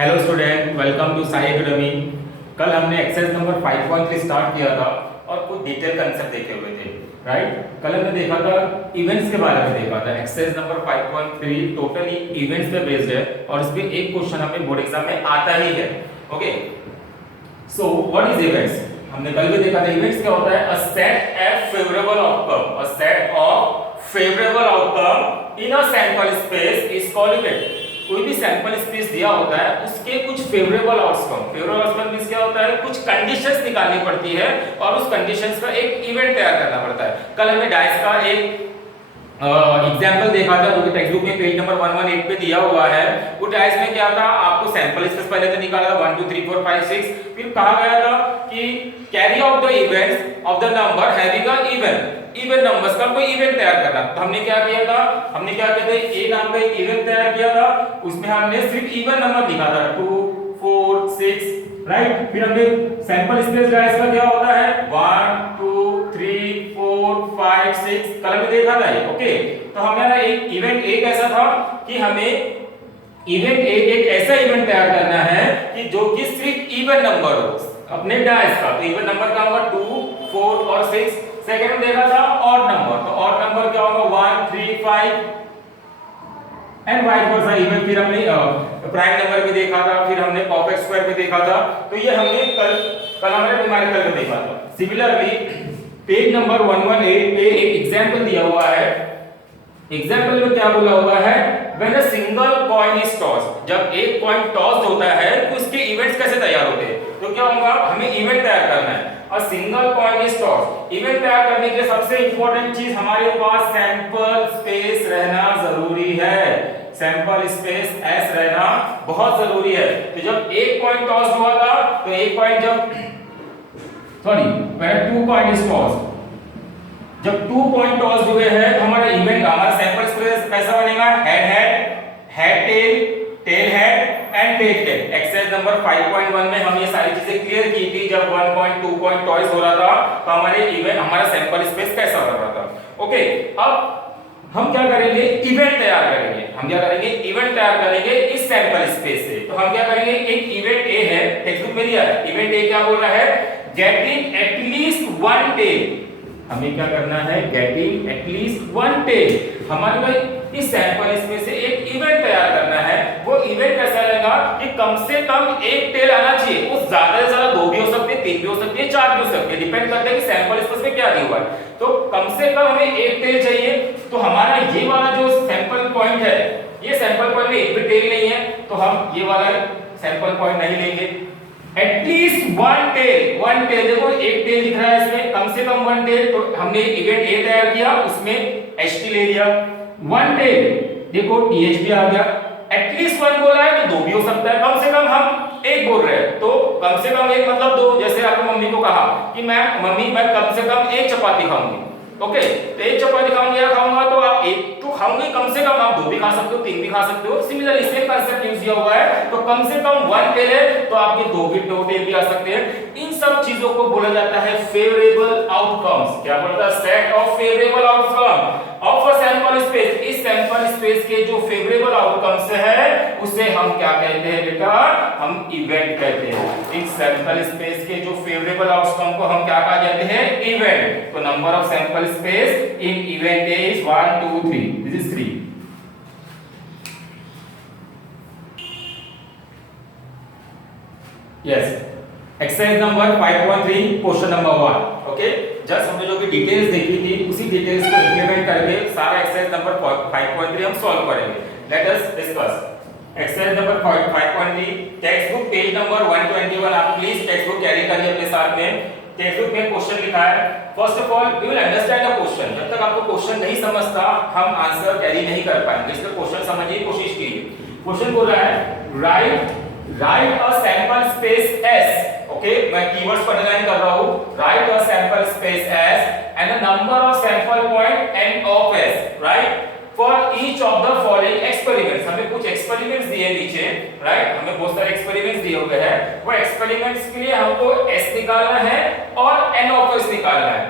Hello student, welcome to Sai academy. कल हमने exercise number 5.3 start किया था और कुछ डिटेल कंसेप्ट देखे हुए थे, राइट। कल हमने देखा था इवेंट्स के बारे में देखा था। एक्सरसाइज नंबर 5.3 टोटली इवेंट्स पे बेस्ड है और इस पे एक क्वेश्चन हमें बोर्ड एग्जाम में आता ही है। Okay, so what is events? हमने कल भी देखा था इवेंट्स क्या होता है। A set of favourable outcome, a set of favourable outcome in a sample space is called event. कोई भी सैंपल स्पेस दिया होता है, उसके कुछ फेवरेबल आउटकम मींस क्या होता है, कुछ कंडीशंस निकालनी पड़ती है और उस कंडीशंस का एक इवेंट तैयार करना पड़ता है। कल हमने डाइस का एक एग्जाम्पल देखा था जो कि टेक्स्ट बुक में पेज नंबर 118 पे दिया हुआ है। वो डाइस में क्या था, आपको सैंपल स्पेस पहले तो निकाला था 1 2 3 4 5 6, फिर कहा गया था कि carry out the events of the number having a even numbers का कोई इवेंट तैयार करना। तो हमने क्या किया था, ए नाम का एक इवेंट तैयार किया था। उसमें हमने सिर्फ इवन नंबर लिखा था 2 4 6, राइट। फिर हमने सैंपल स्पेस डाइस का क्या होता है 1 2 3 4 5 6, कल हमने देखा था ये। ओके, तो हमारा एक इवेंट एक ऐसा था कि हमें इवेंट एक ऐसा इवेंट तैयार करना है कि जो कि सिर्फ इवन नंबर हो अपने डाइस का। तो इवन नंबर का होगा 2 4 और 6। सेकंड में देखा था ऑड नंबर, तो ऑड नंबर क्या होगा 1 3 5 एंड वाइस वर्सा। इवन फिर हमने प्राइम नंबर भी देखा था, फिर हमने परफेक्ट स्क्वायर भी देखा था। तो ये हमने कल हमारे न्यूमेरिकल में देखा था। सिमिलरली पेज नंबर 118 पे एक एग्जांपल दिया हुआ है। एग्जांपल में क्या बोला हुआ है, when a single coin is tossed, जब एक कॉइन टॉस्ड होता है तो उसके इवेंट्स कैसे तैयार होते हैं। तो क्या होगा, हमें इवेंट तैयार करना है। A single coin is tossed, event तैयार करने के लिए सबसे इंपॉर्टेंट चीज हमारे पास सैंपल स्पेस रहना जरूरी है। सैंपल स्पेस एस रहना बहुत जरूरी है। तो जब एक कॉइन टॉस्ड हुआ था, तो एक कॉइन पहले 2 कॉइन इज टॉस्ड, जब 2 कॉइन टॉस्ड हुए हैं तो हमारा इवेंट, हमारा सैंपल स्पेस कैसा बनेगा, head tail, tail head and tail tail. Exercise number 5.1 में हम ये सारी चीजें क्लियर की थी। जब 1 कॉइन 2 कॉइन टॉयज हो रहा था तो हमारा सैंपल स्पेस कैसा बन रहा था। ओके, अब हम क्या करेंगे, इवेंट तैयार करेंगे। हम क्या करेंगे, इवेंट तैयार करेंगे इस सैंपल स्पेस से। तो हम क्या करेंगे, एक इवेंट ए है, टेक्स्ट बुक में दिया है। इवेंट ए क्या बोल रहा है, गेटिंग एटलीस्ट 1 टेल। हमें क्या करना है, गेटिंग एटलीस्ट 1 टेल। हमारे को इस सैंपल स्पेस से एक इवेंट तैयार करना है। वो इवेंट कैसा रहेगा कि कम से कम एक टेल आना चाहिए। वो ज्यादा से ज्यादा 2 भी हो सकती है, 3 भी हो सकती है, 4 भी हो सकती है, डिपेंड करता है कि सैंपल स्पेस में क्या दिया हुआ है। तो कम से कम हमें एक टेल चाहिए। तो हमारा ये वाला जो सैंपल पॉइंट है, ये सैंपल पॉइंट में एक भी टेल नहीं है, तो हम ये वाला सैंपल पॉइंट नहीं लेंगे। एटलीस्ट 1 टेल, देखो एक टेल दिख रहा है इसमें, कम से कम 1 टेल। तो हमने इवेंट ए तैयार किया, उसमें ht ले लिया। 1 टेल, देखो th भी आ गया। एटलीस्ट 1 बोला है तो 2 भी हो सकता है, कम से कम हम 1 बोल रहे हैं तो कम से कम 1 मतलब 2। जैसे आपने मम्मी को कहा कि मम्मी मैं कम से कम 1 चपाती खाऊंगी। ओके, तो 1 चपाती खाऊंगा तो आप 1 तो खाओगे, कम से कम आप 2 भी खा सकते हो, 3 भी खा सकते हो। सिमिलरली सेम कांसेप्ट यूज किया हुआ है। तो कम से कम 1 टेल है तो आपके 2 टेल भी आ सकते हैं। इन सब चीजों को बोला जाता है फेवरेबल आउटकम्स। क्या बोलता है, set of favourable outcome of a sample space. इस सैंपल स्पेस के जो फेवरेबल आउटकम्स है उसे हम क्या कहते हैं बेटा, हम इवेंट कहते हैं। इस सैंपल स्पेस के जो फेवरेबल आउटकम को हम क्या कहा जाते हैं, इवेंट। तो number of sample space in event A is 1 2 3, this is 3। Yes, exercise number 5.3 question number 1। Okay, just हमने जो भी डिटेल्स देखी थी उसी डिटेल्स को इंप्लीमेंट करके सारा एक्सरसाइज नंबर 5.3 हम सॉल्व करेंगे। Let us discuss exercise number 5.3। Text book page number 121, आप प्लीज टेक्स्ट बुक कैरी करिए अपने साथ में। टेक्स्ट बुक में क्वेश्चन लिखा है। First of all you will understand the question. जब तक आपको क्वेश्चन नहीं समझता हम आंसर कैरी नहीं कर पाएंगे, इसलिए क्वेश्चन समझने की कोशिश कीजिए। क्वेश्चन बोल रहा है right a sample space S। Okay, मैं कीवर्ड्स को अंडरलाइन कर रहा हूं। Right a sample space S and a number of sample point n of S, right, for each of the following experiments. हमें कुछ एक्सपेरिमेंट्स दिए नीचे, राइट, हमें बहुत सारे एक्सपेरिमेंट्स दिए हुए हैं। वो एक्सपेरिमेंट्स के लिए हमको S निकालना है और n ऑफ S निकालना है।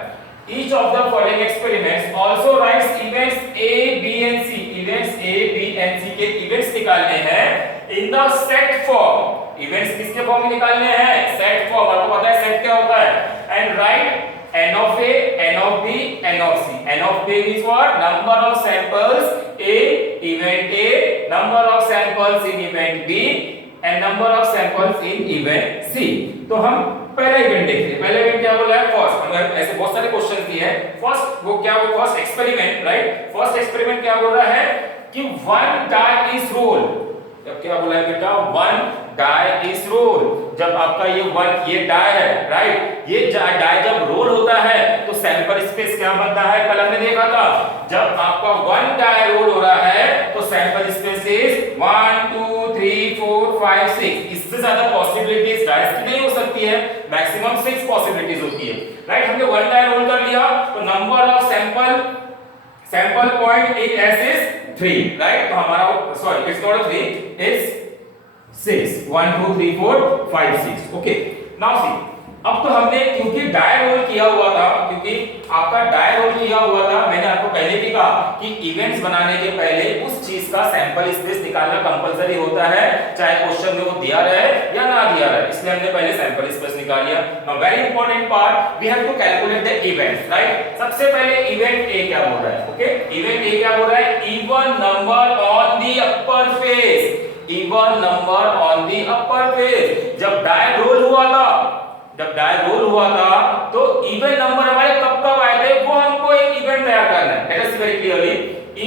Each of the following experiments also writes events A, B and C। events A, B and C के events निकालने हैं। In the set form, events किसके फॉर्म में निकालने हैं, सेट फॉर्म, आपको पता है सेट क्या होता है, and right n of A, n of B, n of C. n of A is what? Number of samples in event A, number of samples in event B, and number of samples in event C. तो हम पहला event देखते हैं। पहला event क्या बोला है, first. हमने ऐसे बहुत सारे क्वेश्चन किए हैं। फर्स्ट वो क्या, वो first experiment, right. First experiment क्या बोल रहा है कि वन डाई इज रोल। जब क्या बोला है बेटा, वन डाई इज रोल। जब आपका ये डाई है, राइट, ये डाई जब रोल होता है तो सैंपल स्पेस क्या बनता है, कल हमने देखा था। जब आपका वन डाई रोल हो रहा है तो सैंपल स्पेस इज 1 2 3 4 5 6। इससे ज्यादा पॉसिबिलिटीज डाइस की नहीं हो सकती है, मैक्सिमम 6 पॉसिबिलिटीज होती है, राइट। हमने वन डाई रोल कर लिया तो number of sample point in S is 3, right. तो हमारा sorry it's not 3, it's 6, 1 2 3 4 5 6। Okay, now see, अब तो हमने क्योंकि डाई रोल किया हुआ था, क्योंकि आपका डाई रोल किया हुआ था, मैंने आपको पहले भी कहा कि इवेंट्स बनाने के पहले उस चीज का सैंपल स्पेस निकालना कंपलसरी होता है, चाहे क्वेश्चन में वो दिया रहे या ना दिया रहे। इसलिए हमने पहले सैंपल स्पेस निकाल लिया। Now very important part, we have to calculate the events, right. सबसे पहले इवेंट ए क्या बोल रहा है, ओके। इवेंट ए क्या बोल रहा है, even number on the upper face, even number on the upper face. जब डाई रोल हुआ था तो इवन नंबर हमारे कब आए थे, वो हमको एक इवेंट तैयार करना है। Let us see very clearly,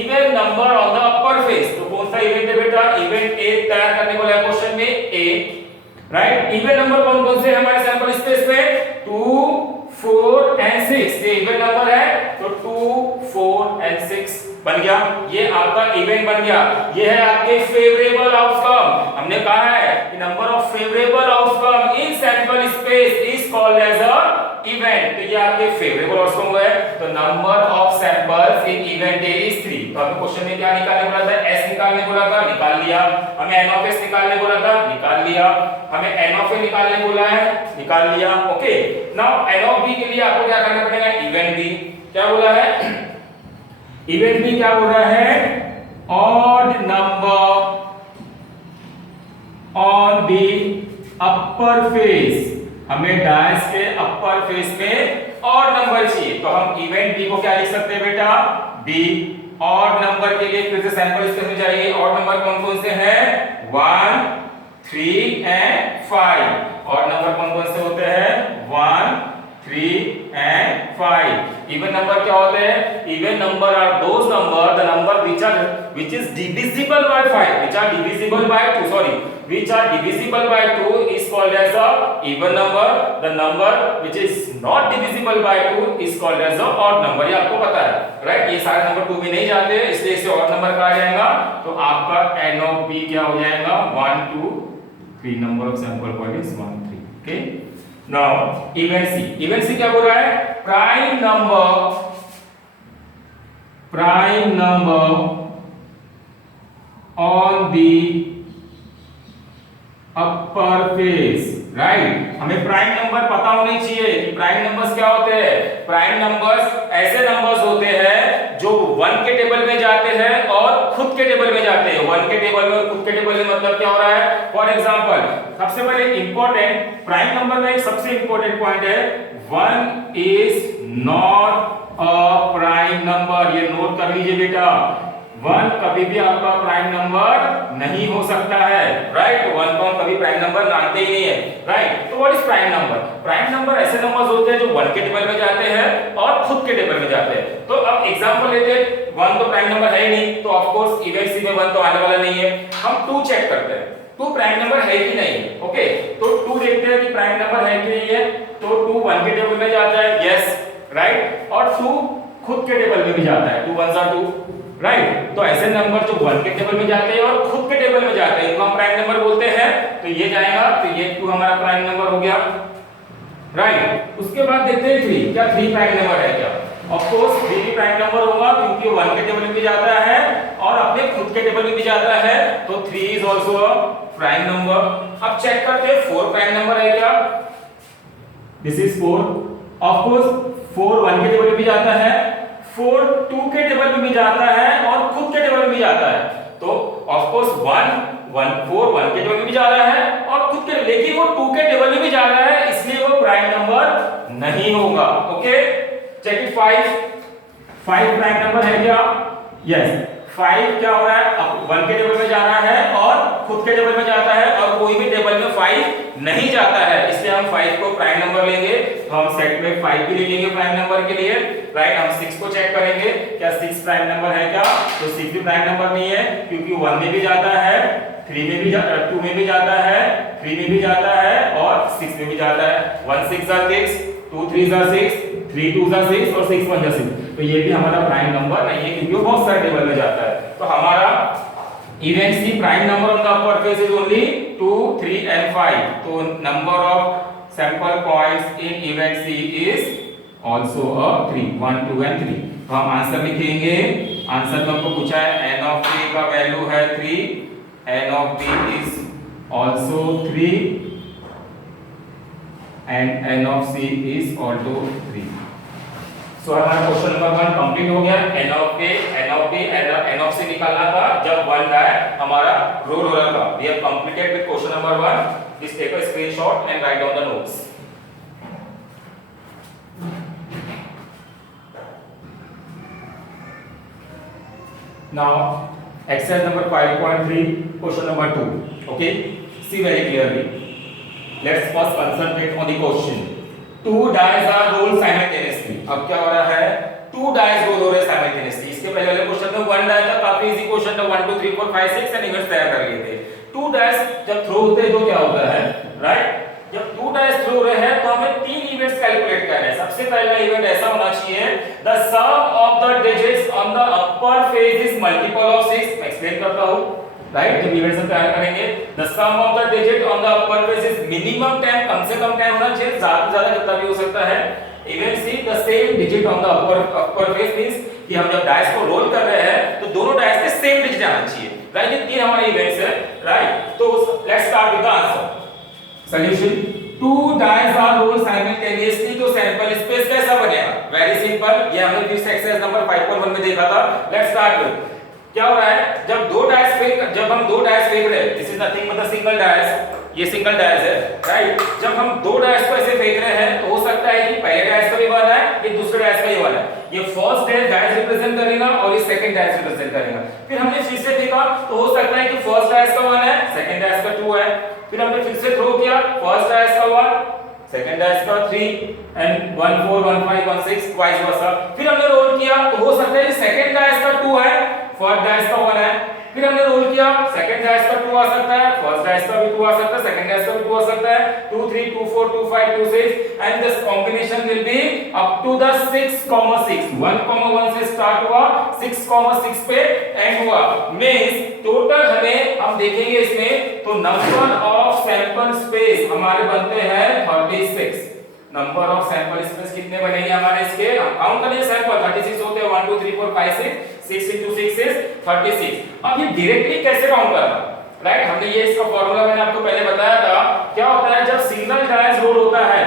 even number on the upper face. तो कौन सा इवेंट है बेटा, इवेंट ए तैयार करने को है क्वेश्चन में ए, राइट। इवन नंबर कौन कौन से हमारे सैंपल स्पेस में, 2 4 एंड 6। ये इवन नंबर है तो 2 4 एंड 6 बन गया, ये आपका इवेंट बन गया। ये है आपके फेवरेबल आउटकम। हमने कहा है कि number of favourable outcome in sample space is called as a event. तो ये आपके फेवरेबल आउटकम हुआ है। तो number of samples in event A is 3। तो आपको क्वेश्चन में क्या निकालने बोला था, एस निकालने बोला था, निकाल लिया। हमें एन ऑफ एस निकालने बोला था, निकाल लिया। हमें एन ऑफ ए निकालने बोला है, निकाल लिया। Okay, now n of B के लिए आपको क्या करना पड़ेगा, इवेंट बी क्या बोला है, इवेंट भी क्या बोल रहा है, odd number on the upper face. हमें डायस के अपर फेस में ऑड नंबर चाहिए, तो हम इवेंट बी को क्या लिख सकते हैं बेटा, बी। ऑड नंबर के लिए फिर से सैंपल स्पेस में जाइए। ऑड नंबर कौन कौन से हैं, 1 3 एंड 5। ऑड नंबर कौन कौन से होते हैं, 1 3 एंड 5। इवन नंबर क्या होते हैं, even number are those number the number which is divisible by 5, which are divisible by 2, sorry, which are divisible by 2 is called as a even number. The number which is not divisible by 2 is called as a odd number. ये आपको पता है, right. ये सारे number 2 में नहीं जाते, इसलिए इसे odd number कहा जाएगा। तो आपका n of b क्या हो जाएगा, 1 2 3, number of sample point is 1 3। okay, now event c क्या बोल रहा है, prime number on the upper face, right. हमें प्राइम नंबर पता होने चाहिए कि प्राइम नंबर्स क्या होते हैं। प्राइम नंबर्स ऐसे नंबर्स होते हैं जो 1 के टेबल में जाते हैं और खुद के टेबल में जाते हैं। 1 के टेबल में और खुद के टेबल में मतलब क्या हो रहा है, फॉर एग्जांपल सबसे पहले इंपॉर्टेंट प्राइम नंबर में एक सबसे इंपॉर्टेंट पॉइंट है, 1 is not a prime number. ये नोट कर लीजिए बेटा, 1 कभी भी आपका प्राइम नंबर नहीं हो सकता है, राइट। 1 को हम कभी प्राइम नंबर मानते ही नहीं है, राइट। तो what is prime number, prime number ऐसे नंबर्स होते हैं जो 1 के टेबल में जाते हैं और खुद के टेबल में जाते हैं। तो अब एग्जांपल लेते हैं, 1 तो प्राइम नंबर है ही नहीं, तो ऑफ कोर्स इवेंट सी में 1 तो आने वाला नहीं है। हम 2 चेक करते हैं, 2 प्राइम नंबर है कि नहीं। ओके, तो 2 देखते हैं कि प्राइम नंबर है कि नहीं है। तो 2 1 के टेबल में जाता है, यस, राइट। और 2 खुद के टेबल में भी जाता है, 2 1 2, राइट। तो ऐसे नंबर जो 1 के टेबल में जाते हैं और खुद के टेबल में जाते हैं, इनको हम प्राइम नंबर बोलते हैं। तो ये जाएगा, तो ये 2 हमारा प्राइम नंबर हो गया, राइट। उसके बाद देखते हैं 3, क्या 3 प्राइम नंबर है क्या। ऑफ कोर्स 3 भी प्राइम नंबर होगा क्योंकि 1 के टेबल में भी जाता है और अपने खुद के टेबल में भी जाता है। तो 3 is also a prime number. अब चेक करते हैं 4 प्राइम नंबर है क्या, दिस इज 4। ऑफ कोर्स 4 1 के टेबल में भी जाता है, 4 2 के टेबल में भी जाता है और खुद के टेबल में भी जाता है। तो ऑफ कोर्स 1 1 4 1 के टेबल में भी जा रहा है और खुद के, लेकिन वो 2 के टेबल में भी जा रहा है, इसलिए वो प्राइम नंबर नहीं होगा। Okay, check it. 5 prime number है क्या? यस, 5 क्या हो रहा है? अब 1 के टेबल में जा रहा है और खुद के टेबल में जाता है, और कोई भी टेबल में 5 नहीं जाता है, इसलिए हम 5 को प्राइम नंबर लेंगे। तो हम सेट में 5 भी लेंगे प्राइम नंबर के लिए, राइट। हम 6 को चेक करेंगे, क्या 6 प्राइम नंबर है क्या? तो 6 भी प्राइम नंबर नहीं है, क्योंकि 1 में भी जाता है, 3 में भी 2 में भी जाता है, 3 में भी जाता है और 6 में भी जाता है। 1 6 are 6, 2 3 are 6, 3 2 are 6 और 6 1 are 6। तो ये भी हमारा प्राइम नंबर नहीं है, क्योंकि वो बहुत सारे टेबल में जाता है। तो हमारा event C prime number on the upper face is only 2 3 and 5। तो number of sample points in event C is also 3 1 2 and 3। तो हम आंसर लिखेंगे। आंसर में हमको पूछा है n of a का वैल्यू है 3, n of b is also 3 and n of c is also 3। सो हमारा क्वेश्चन नंबर 1 कंप्लीट हो गया। n of a, n of b and n of c निकालना था जब 1 डाय हमारा रोल हो रहा था। We have completed with question number 1। Please take a screenshot and write down the notes. Now exercise number 5.3 question number 2। Okay, see very clearly. Let's first concentrate on the question. 2 dice are rolled simultaneously। अब क्या हो रहा है? 2 dice role हो रहे हैं simultaneously। इसके पहले वाले क्वेश्चन में 1 die था, काफी इजी क्वेश्चन था, 1 2 3 4 5 6 एंड इवेंट्स तैयार कर लिए थे। 2 dice जब थ्रो होते हैं तो क्या होता है, राइट? जब 2 dice थ्रो हो रहे हैं तो हमें 3 इवेंट्स कैलकुलेट करने हैं। सबसे पहला इवेंट ऐसा होना चाहिए, the sum of the digits on the upper face is multiple of 6। मैं एक्सप्लेन करता हूं, राइट। जब इवेंट्स हम तैयार करेंगे, the sum of the digit on the upper face is minimum 10, कम से कम 10 होना चाहिए, ज्यादा से ज्यादा जितना भी हो सकता है। Event see the same digit on the upper face means कि हम जब डाइस को रोल कर रहे हैं तो दोनों डाइस के सेम डिजिट आना चाहिए, राइट। ये 3 हमारे इवेंट्स है, राइट। तो let's start with the answer. Solution, 2 dice are rolled simultaneously, तो सैंपल स्पेस कैसा बनेगा? वेरी सिंपल, ये हमने फिर से एक्सरसाइज नंबर 5.1 में देखा था। लेट्स स्टार्ट विद, क्या हो रहा है? जब हम 2 डाइस फेंक रहे हैं, दिस इज नथिंग मतलब सिंगल डाइस, ये सिंगल डाइस है, राइट। जब हम 2 डाइस को ऐसे फेंक रहे हैं तो हो सकता है कि पहले डाइस का भी 1 है, ये दूसरे डाइस का भी 1 है। ये फर्स्ट डाइस रिप्रेजेंट करेगा और ये सेकंड डाइस रिप्रेजेंट करेगा। फिर हमने फिर से देखा तो हो सकता है कि फर्स्ट डाइस का 1 है, सेकंड डाइस का 2 है। फिर हमने फिर से थ्रो किया, फर्स्ट डाइस का 1, सेकंड डाइस का 3 एंड 1 4 1 5 1 6 वाइस वर्सा। फिर हमने रोल किया तो हो सकता है कि सेकंड डाइस का 2 है, फर्स्ट डाइस का 1 है। फिर हमने रोल किया, सेकंड डाइस का 2 आ सकता है, फर्स्ट डाइस का भी 2 आ सकता है, सेकंड डाइस का भी 2 आ सकता है। 2 3 2 4 2 5 2 6 and this combination will be up to the 6, 1, 1 से स्टार्ट हुआ, 6, 6 पे एंड हुआ। मींस टोटल हमें हम देखेंगे इसमें तो नंबर ऑफ सैंपल स्पेस हमारे बनते हैं 36। नंबर ऑफ सैंपल स्पेस कितने बनेंगे हमारे इसके? हम काउंट करेंगे, सैंपल 36 होते हैं, 1 2 3 4 5 6 into 6 is 36। अब ये डायरेक्टली कैसे काउंट करना, राइट? हमने ये इसका फार्मूला मैंने आपको पहले बताया था। क्या होता है जब सिंगल डाइस रोल होता है,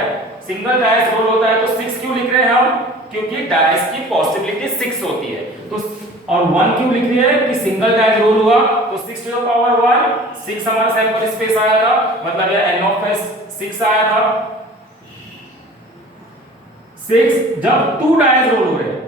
सिंगल डाइस रोल होता है तो 6 क्यों लिख रहे हैं हम? क्योंकि डाइस की पॉसिबिलिटी 6 होती है। तो और 1 क्यों लिख रहे हैं? कि सिंगल डाइस रोल हुआ तो 6 to the power 1, 6 हमारा सैंपल स्पेस आया था, मतलब ये n of s 6 आया था। 6 जब 2 डाइस रोल हो रहे हैं,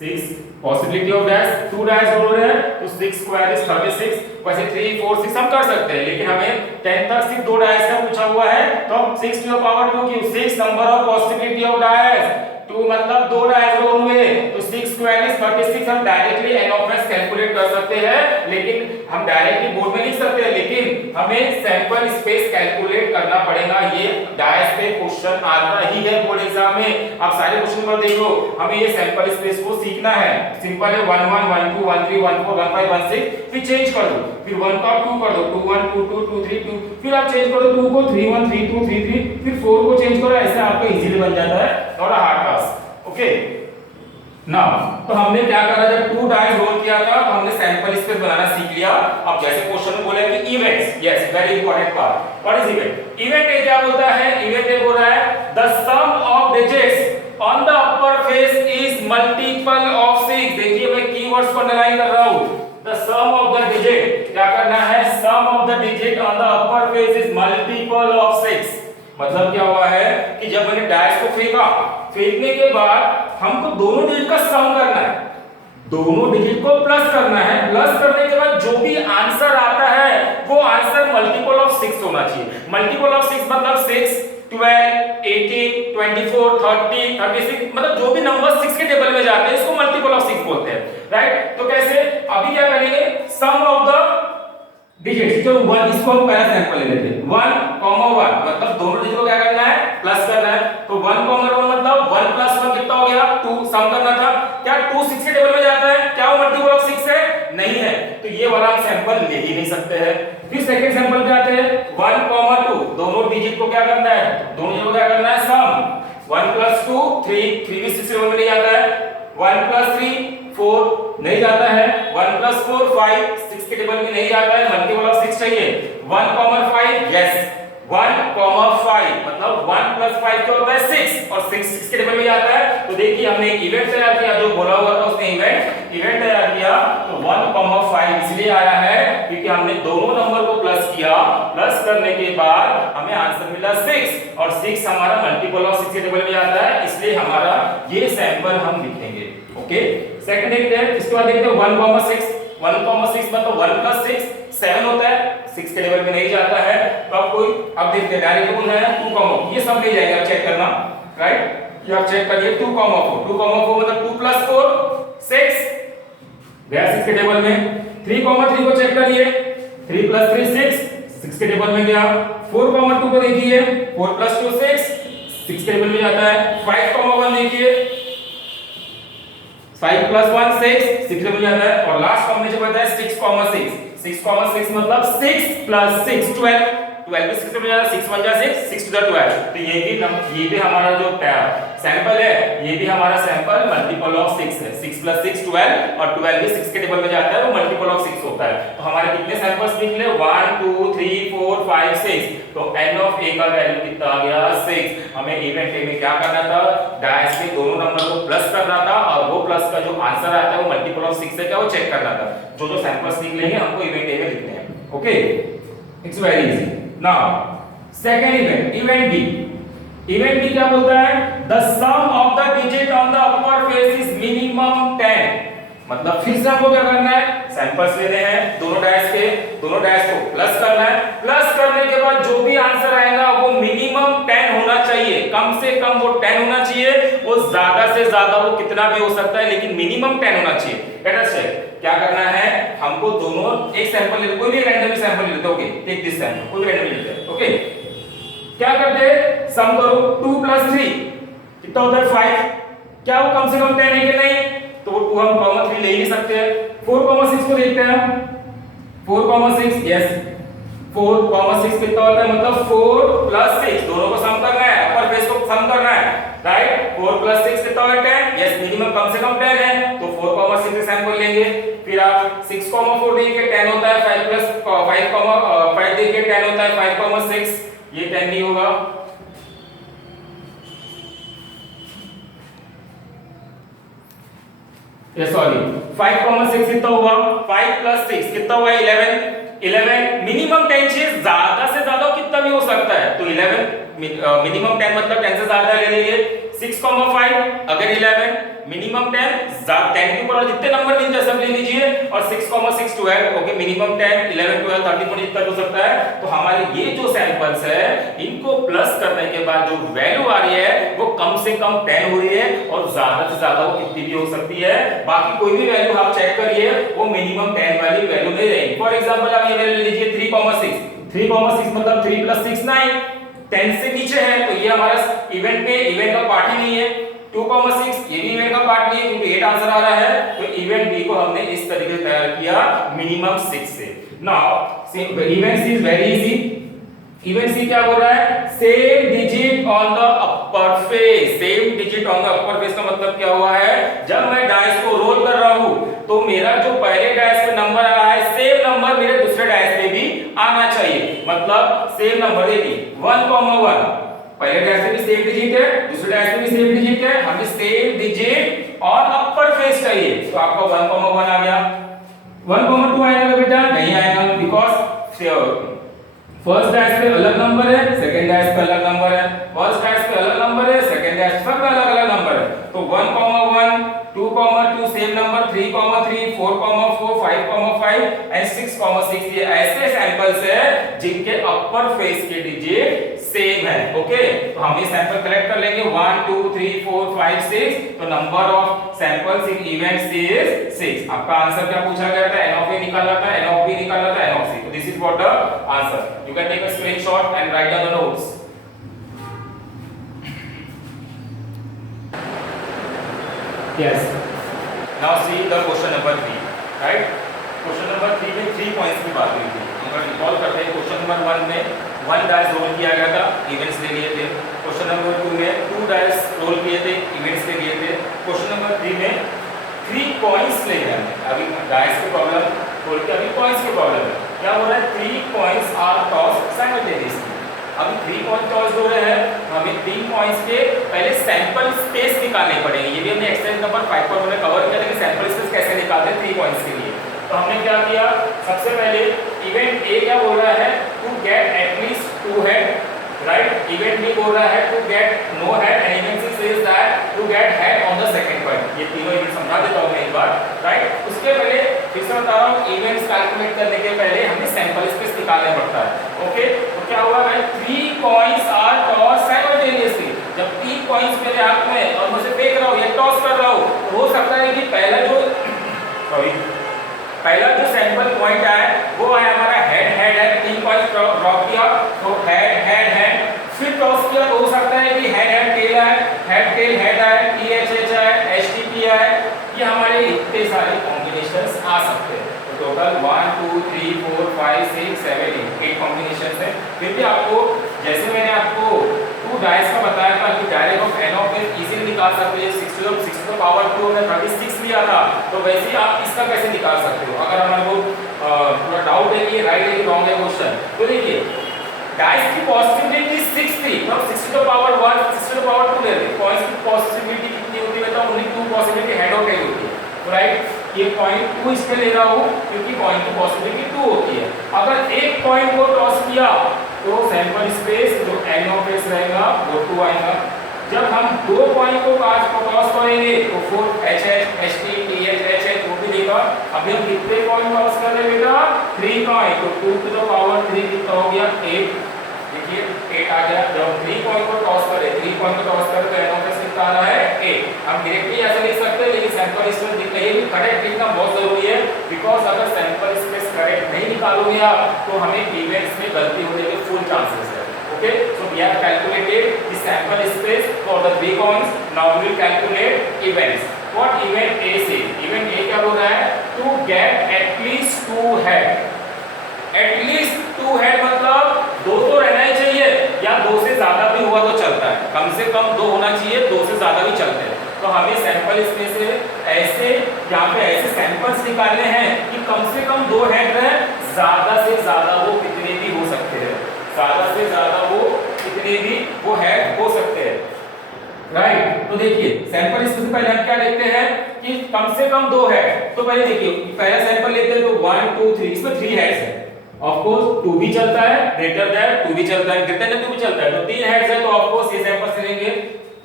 6 possibility of dice, 2 dice role हो रहे हैं तो 6 स्क्वायर इज 36। वैसे 3 4 6 हम कर सकते हैं, लेकिन हमें 10 तक सिर्फ 2 डाइस का पूछा हुआ है तो हम 6 to the power 2 की 6 number of possibility of dice, 2 मतलब 2 डाइस रोल हुए तो 6 स्क्वायर इज 36। हम directly n of s calculate कर सकते हैं, लेकिन हम डायरेक्टली बोर्ड में लिख सकते हैं, लेकिन हमें सैंपल स्पेस कैलकुलेट करना पड़ेगा। ये डाइस पे क्वेश्चन आता ही है बोर्ड एग्जाम में। आप सारे क्वेश्चन पर देख लो, हमें ये सैंपल स्पेस को सीखना है। सिंपल है, 1 1 1 2 1 3 1 4 1 5 1 6, फिर चेंज कर दो, फिर 1 का 2 कर दो, 2 1 2 2 2 3 2, फिर आप चेंज कर दो 2 को 3 1 3 2 3 3, फिर 4 को चेंज करो, ऐसे आपका इजीली बन जाता है, थोड़ा हार्ड टास्क। ओके, नाउ तो हमने क्या करा, जब 2 डाइस रोल किया था तो हमने सैंपल स्पेस बनाना सीख लिया। अब जैसे क्वेश्चन में बोला कि events, yes very important part, what is event? Event A क्या बोलता है? इवेंट ए बोल रहा है the sum of digits on the upper face is multiple of 6। देखिए मैं कीवर्ड्स को अंडरलाइन कर रहा हूं, the sum of the digit क्या करना है? मतलब क्या हुआ है कि जब मैंने डैश को फेंका, फेंकने के बाद हमको दोनों डिजिट का सम करना है, दोनों डिजिट को प्लस करना है। प्लस करने के बाद जो भी आंसर आता है वो आंसर मल्टीपल ऑफ 6 होना चाहिए। मल्टीपल ऑफ 6 मतलब 6, 12, 18, 24, 30, 36, मतलब जो भी नंबर 6 के टेबल में जाते हैं इसको मल्टीपल ऑफ 6 बोलते हैं, राइट। तो कैसे, अभी क्या करेंगे, सम ऑफ द डिजिट्स, तो 1, इसको हम पहला सैंपल ले लेते हैं। 1, 1 मतलब दोनों डिजिट को क्या करना है, प्लस करना है। तो 1, 1 मतलब 1 + 1 कितना हो गया, 2, सम करना था। क्या 2 6 के टेबल में जाता है, क्या वो मल्टीपल ऑफ 6 है, नहीं है, तो ये वाला हम सैंपल ले ही नहीं सकते हैं। फिर सेकंड सैंपल पे आते हैं, 1, 2, दोनों डिजिट को क्या करना है, दोनों डिजिट को क्या करना है, सम। 1 + 2 3, 3 भी 6 के टेबल में नहीं आता है। 1 + 3 4 नहीं जाता है। 1 + 4 5, 6 के टेबल में नहीं जाता है, मल्टीपल ऑफ 6 चाहिए। 1, 5 यस, 1, 5 मतलब 1 + 5 क्या होता है, 6, और 6 के टेबल में जाता है। तो देखिए हमने एक इवेंट तैयार किया, जो बोला हुआ था उसने इवेंट तैयार किया। तो 1, 5 इसलिए आया है क्योंकि हमने दोनों नंबर को प्लस किया, प्लस करने के बाद हमें आंसर मिला 6, और 6 हमारा मल्टीपल ऑफ 6 के टेबल में जाता है, इसलिए हमारा ये सैंपल हम लिखेंगे। ओके, सेकंड देखते हैं, इसके बाद देखते हैं 1, 6 मतलब 1 + 6 7 होता है, 6 के टेबल में नहीं जाता है। तो अब देखते हैं डायरेक्ट बोलना है 2, 4 ये सब ले जाएंगे, आप चेक करना, राइट। ये आप चेक करिए 2, 4 मतलब 2 + 4 6 गया 6 के टेबल में। 3, 3 को चेक करिए, 3 + 3 6 के टेबल में गया। 4, 2 को देखिए, 4 + 2 6 के टेबल में जाता है। 5, 1 देखिए, 5 + 1 6 के टेबल में जाता है। और लास्ट कॉम्बिनेशन बताया 6, 6 मतलब 6 + 6 12, 12 भी 6 में जाता है, 6 1 जा 6, 6 to the 12। तो ये भी हमारा जो सैंपल है, ये भी हमारा सैंपल मल्टीपल ऑफ 6 है। 6 + 6 12, और 12 भी 6 के टेबल में जाता है, वो मल्टीपल ऑफ 6 होता है। तो हमारे कितने सैंपल्स निकले, 1 2 3 4 5 6। तो n ऑफ a का वैल्यू कितना आ गया, 6। हमें इवेंट a में क्या करना था, डायस के दोनों नंबर को प्लस करना था, और वो प्लस का जो आंसर आता है वो मल्टीपल ऑफ 6 है क्या, वो चेक करना था। जो सैंपल्स निकलेंगे हमको इवेंट a में लिखने हैं। Okay, it's very easy. Now second event b क्या बोलता है, the sum of the digit on the upper face is minimum 10। मतलब फिर से हमको क्या करना है, सैंपल्स लेने हैं दोनों डैश को प्लस करना है। प्लस करने के बाद जो भी आंसर आएगा वो मिनिमम 10 होना चाहिए, कम से कम वो 10 होना चाहिए, वो ज्यादा से ज्यादा वो कितना भी हो सकता है, लेकिन मिनिमम 10 होना चाहिए। लेट अस चेक क्या करना है, हमको दोनों एक सैंपल ले, कोई भी रैंडम सैंपल ले लेते हैं। ओके, टेक दिस सैंपल, कोई भी रैंडम ले लेते हैं। ओके, क्या करते हैं, सम करो 2 + 3 कितना होता है 5। क्या वो कम से कम 10 है कि नहीं, तो वो 2 हम कॉमन 3 ले ही नहीं सकते हैं। 4, 6 को देखते हैं, 4, 6 यस, 4, 6 कितना होता है, मतलब 4 + 6 दोनों को सम करना है, अपर फेस को सम करना है, राइट। 4 + 6 कितना होता है 10, यस, मिनिमम कम से कम 10 है, तो 4, 6 के सैंपल लेंगे। फिर आप 6, 4 देखिए 10 होता है, 5 देखिए 10 होता है, 5, 6 ये 10 नहीं होगा। ये सॉरी 5, 6 कितना हुआ, 5 + 6 कितना हुआ 11 मिनिमम 10 चाहिए, ज्यादा से ज्यादा कितना भी हो सकता है, तो 11 मिनिमम 10 मतलब 10 से ज्यादा ले लीजिए। 6, 5 अगर 11 मिनिमम 10 के ऊपर जितने नंबर मिलते हैं सब ले लीजिए। और 6, 6 12 ओके, मिनिमम 10 11 12 34 जितना हो सकता है। तो हमारे ये जो सैंपल्स है इनको प्लस करने के बाद जो वैल्यू आ रही है वो कम से कम 10 हो रही है, और ज्यादा से ज्यादा वो कितनी भी हो सकती है, बाकी कोई भी वैल्यू आप चेक करिए वो मिनिमम 10 वाली वैल्यू नहीं रहेगी। फॉर एग्जांपल आप ये वैल्यू ले लीजिए 3, 6 मतलब 3 + 6 9, 10 से नीचे है तो ये हमारा इवेंट का पार्ट ही नहीं है। 2, 6 ये भी इवेंट का पार्ट नहीं है क्योंकि 8 आंसर आ रहा है, तो इवेंट बी को हमने इस तरीके से तैयार किया मिनिमम 6 से। Now event C is very easy. Event C क्या बोल रहा है, same digit on the upper face. Same digit on the upper face का मतलब क्या हुआ है, जब मैं डायस को रोल कर रहा हूं तो मेरा जो पहले डायस पे नंबर आ रहा है सेम नंबर मेरे दूसरे डायस पे भी आना चाहिए। मतलब सेम नंबर देखिए 1, 1 पहले डायस पे भी सेम डिजिट है, दूसरे डायस पे भी सेम डिजिट है, हमें same digit on upper face चाहिए। तो आपका 1, 1 आ गया। 1, 2 आएगा बेटा, नहीं आएगा, बिकॉज़ फर्स्ट डैश पे अलग नंबर है, सेकंड डैश पे अलग नंबर है, फर्स्ट डैश पे अलग नंबर है, सेकंड डैश सब पे अलग अलग नंबर है। तो 1,1 2,2 सेम नंबर, 3,3 4,4 5,5 एंड 6,6 ये ऐसे सैंपल्स है जिनके अपर फेस के डिजिट सेम है। ओके, तो हम ये सैंपल कलेक्ट कर लेंगे 1 2 3 4 5 6। तो number of samples in events is 6। आपका आंसर क्या पूछा गया था? n ऑफ a निकालना था, n ऑफ b निकालना था, n ऑफ c। तो this is what the answer. You can take a screenshot and write down the notes. Yes. Now see the question number 3, right? Question number 3 में 3 points की बात हुई थी। हम recall करते हैं, क्वेश्चन नंबर 1 में 1 डैश रोल किया गया था, इवेंट्स ले लिए थे। क्वेश्चन नंबर 2 में 2 डैश रोल किए थे, इवेंट्स ले लिए थे। क्वेश्चन नंबर 3 में 3 पॉइंट्स ले हैं। अभी डैश की प्रॉब्लम बोल के अभी पॉइंट्स की प्रॉब्लम है। क्या हो रहा है? 3 पॉइंट्स आर टॉस साइमल्टेनियसली। अभी 3 पॉइंट टॉस हो रहे हैं, हमें 3 पॉइंट्स के पहले सैंपल स्पेस निकालने पड़ेंगे। ये भी हमने एक्सरसाइज नंबर 5 पर हमने कवर किया था कि सैंपल स्पेस कैसे निकालते हैं 3 पॉइंट्स के लिए। तो हमने क्या किया? सबसे पहले इवेंट ए क्या बोल रहा है? To get at least 2 head, right? Event B बोल रहा है to get no head and event C says that to get head on the second point. ये तीनों इवेंट समझा देता हूं मैं एक बार, राइट? उसके पहले फिर से बता रहा हूं, इवेंट्स कैलकुलेट करने के पहले हमें सैंपल स्पेस निकालना पड़ता है। ओके, तो क्या हुआ भाई? 3 पॉइंट्स आर टॉस साइमल्टेनियसली। जब 3 पॉइंट्स मेरे हाथ में और मुझे फेंक रहा हूं या टॉस कर रहा हूं, तो हो सकता है कि पहला जो सैंपल पॉइंट है वो है हमारा हेड हेड है। 3 पॉइंट ड्रॉप किया तो हेड हेड हेड, फिर टॉस किया तो हो सकता है कि हेड हेड टेल है, हेड टेल हेड है, टी एच एच है, एच टी पी है। ये हमारे इतने सारे कॉम्बिनेशंस आ सकते हैं। तो टोटल 1 2 3 4 5 6 7 8 कॉम्बिनेशंस है। फिर भी आपको, जैसे मैंने आपको 2 डाइस का बताया था कि direct of n of s easily निकाल सकते हैं। 6 to the power 2 में 36 लिया था, तो वैसे ही आप इसका कैसे निकाल सकते हो? अगर हमारे को थोड़ा डाउट है कि ये राइट है कि रॉन्ग है क्वेश्चन, तो देखिए डाइस की पॉसिबिलिटी 6 थी, तो 6 to the power 1 6 to the power 2 ले लेते। पॉइंट्स की पॉसिबिलिटी कितनी होती है? तो ओनली 2 पॉसिबिलिटी हेड और टेल होती है, राइट? ये पॉइंट 2 इस पे ले रहा हूं क्योंकि पॉइंट की पॉसिबिलिटी 2 होती है। अगर एक पॉइंट को टॉस किया तो सैंपल स्पेस जो n ऑफ s रहेगा वो 2 आएगा। जब हम 2 पॉइंट को टॉस करेंगे तो 4 h h h t t h h h वो भी देगा। अभी हम कितने पॉइंट टॉस कर रहे हैं बेटा? 3 पॉइंट, तो 2 to the power 3 कितना हो गया? 8। देखिए 8 आ गया। जब हम 3 पॉइंट को टॉस करें, 3 पॉइंट को टॉस करें तो n ऑफ s कितना आ रहा है? 8। हम डायरेक्टली ऐसे लिख सकते हैं, लेकिन सैंपल स्पेस करेक्ट लिखना बहुत जरूरी है, बिकॉज अगर सैंपल स्पेस करेक्ट नहीं निकालोगे आप तो हमें इवेंट्स में गलती होने के फुल चांसेस है। Okay, so we have calculated the sample space for the 3 coins. Now we will calculate events. What event A says? Event A क्या बोल रहा है? To get at least 2 head. At least 2 head मतलब 2 तो रहना ही चाहिए, या 2 से ज्यादा भी हुआ तो चलता है। कम से कम 2 होना चाहिए, 2 से ज्यादा भी चलते हैं। तो हमें सैंपल स्पेस से ऐसे यहाँ पे ऐसे सैंपल्स निकालने हैं कि कम से कम 2 हेड रहे, ज्यादा से ज्यादा वो कितने भी हो सकते हैं, ज्यादा से ज्यादा वो कितने भी वो हेड हो सकते हैं, राइट? तो देखिए सैंपल स्पेस से पहले हम क्या देखते हैं कि कम से कम 2 हेड। तो पहले देखिए पहला सैंपल लेते हैं तो 1 2 3, इसमें 3 हेड्स है। ऑफ कोर्स 2 भी चलता है, ग्रेटर दैन 2 भी चलता है, ग्रेटर दैन 2 भी चलता है। तो 3 हेड्स है, तो ऑफ कोर्स ये सैंपल से लेंगे।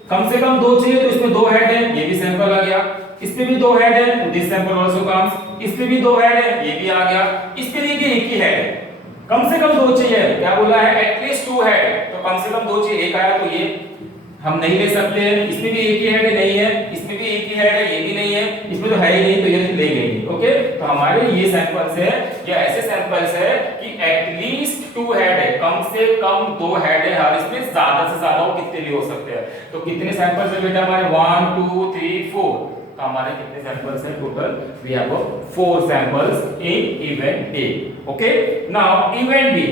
कम से कम 2 चाहिए तो इसमें 2 हेड है, ये भी सैंपल आ गया। इस पे भी 2 हेड है तो दिस सैंपल आल्सो कम्स। इस पे भी 2 हेड है, ये भी आ गया। इस पे देखिए एक ही हेड है, कम से कम 2 चाहिए। क्या बोला है? एटलीस्ट 2 हेड, तो कम से कम 2 चाहिए। एक आया तो ये हम नहीं ले सकते हैं। इसमें भी एक ही हेड है, नहीं है। इसमें भी एक ही हेड है, ये भी नहीं है। इसमें तो है ही नहीं, तो ये ले लेंगे। ओके, तो हमारे ये सैंपल्स है, ये ऐसे सैंपल्स है कि एटलीस्ट 2 हेड है, कम से कम 2 हेड है। हर इसमें ज्यादा से ज्यादा वो कितने भी हो सकते हैं। तो कितने सैंपल्स है बेटा हमारे? 1 2 3 4। तो हमारे कितने सैंपल्स हैं total? We have 4 samples in event A. Okay, now event B,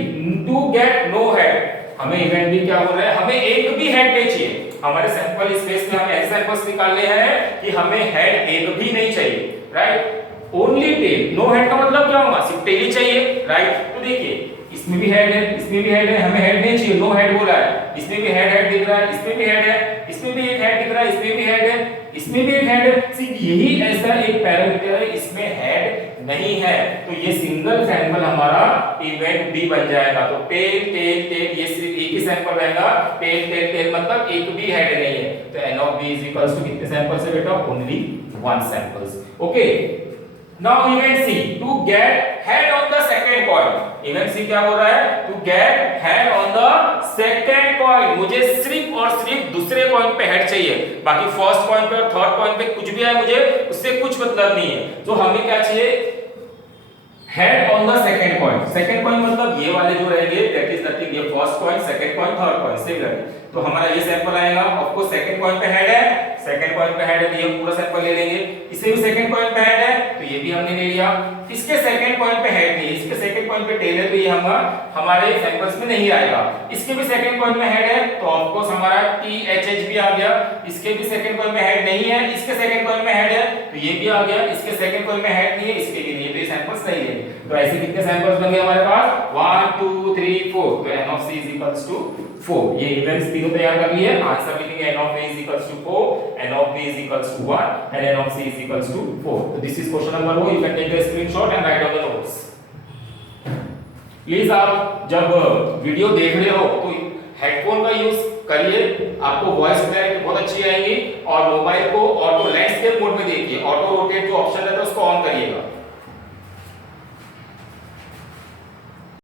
to get no head. हमें इवेंट बी क्या बोल रहा है? हमें एक भी हेड नहीं चाहिए। हमारे सैंपल स्पेस में हमें ऐसे सैंपल्स निकालने हैं कि हमें हेड एक भी नहीं चाहिए, right? Only tail. No head का मतलब क्या होगा? सिर्फ टेल ही चाहिए, राइट? तो देखिए इसमें भी हेड है, इसमें भी हेड है, हमें हेड नहीं चाहिए, नो हेड बोला है। इसमें भी हेड दिख रहा है, इसमें भी हेड है, इसमें भी एक हेड दिख रहा है, इसमें भी हेड है, इसमें भी एक हेड है। सिर्फ यही ऐसा एक पैरामीटर है, इसमें हेड नहीं है, तो ये सिंगल सैंपल हमारा इवेंट बी बन जाएगा। तो टेल टेल टेल ये सिर्फ एक ही सैंपल रहेगा, टेल टेल टेल मतलब एक भी हेड नहीं है। तो n of b is equals to कितने सैंपल्स है बेटा? Only 1 samples. Okay, now event C to get head on the second point. Event C क्या हो रहा है? To get head on the second point. मुझे सिर्फ और सिर्फ दूसरे पॉइंट पे हेड चाहिए, बाकी फर्स्ट पॉइंट पे और थर्ड पॉइंट पे कुछ भी आए मुझे उससे कुछ मतलब नहीं है। तो हमें क्या चाहिए? Head on the second point. Second point मतलब ये वाले जो रहेंगे, दैट इज नथिंग, ये first point, second point, third point same रहेंगे। तो हमारा ये सैंपल आएगा, ऑफ कोर्स सेकंड पॉइंट पे हेड है, सेकंड पॉइंट पे हेड है तो ये पूरा सैंपल ले लेंगे। इसे भी सेकंड पॉइंट पे हेड है तो ये भी हमने ले लिया। इसके सेकंड पॉइंट पे हेड नहीं, इसके सेकंड पॉइंट पे टेल है तो ये हमारे सैंपल्स में नहीं आएगा। इसके भी सेकंड पॉइंट में हेड है तो ऑफ कोर्स हमारा THH भी आ गया। इसके भी सेकंड पॉइंट में हेड नहीं है, इसके सेकंड पॉइंट में हेड है तो ये भी आ गया। इसके सेकंड पॉइंट में हेड नहीं है, इसके भी नहीं है, तो ये सैंपल्स नहीं लेंगे। तो ऐसे कितने सैंपल्स बन गए हमारे पास? 1 2 3 4। तो n of c is equals to 4। ये इवेंट्स तीनों तैयार कर लिए। आंसर लिखेंगे n of a is equals to 4, n of b is equals to 1 and n of c is equals to 4। तो this is question number 4। You can take the screenshot and write down the notes. Please आप जब video देख रहे हो तो headphone का use करिए, आपको वॉइस क्लैरिटी बहुत अच्छी आएगी। और मोबाइल को ऑटो लैंडस्केप मोड में देखिए, ऑटो रोटेट जो ऑप्शन रहता है उसको ऑन करिएगा।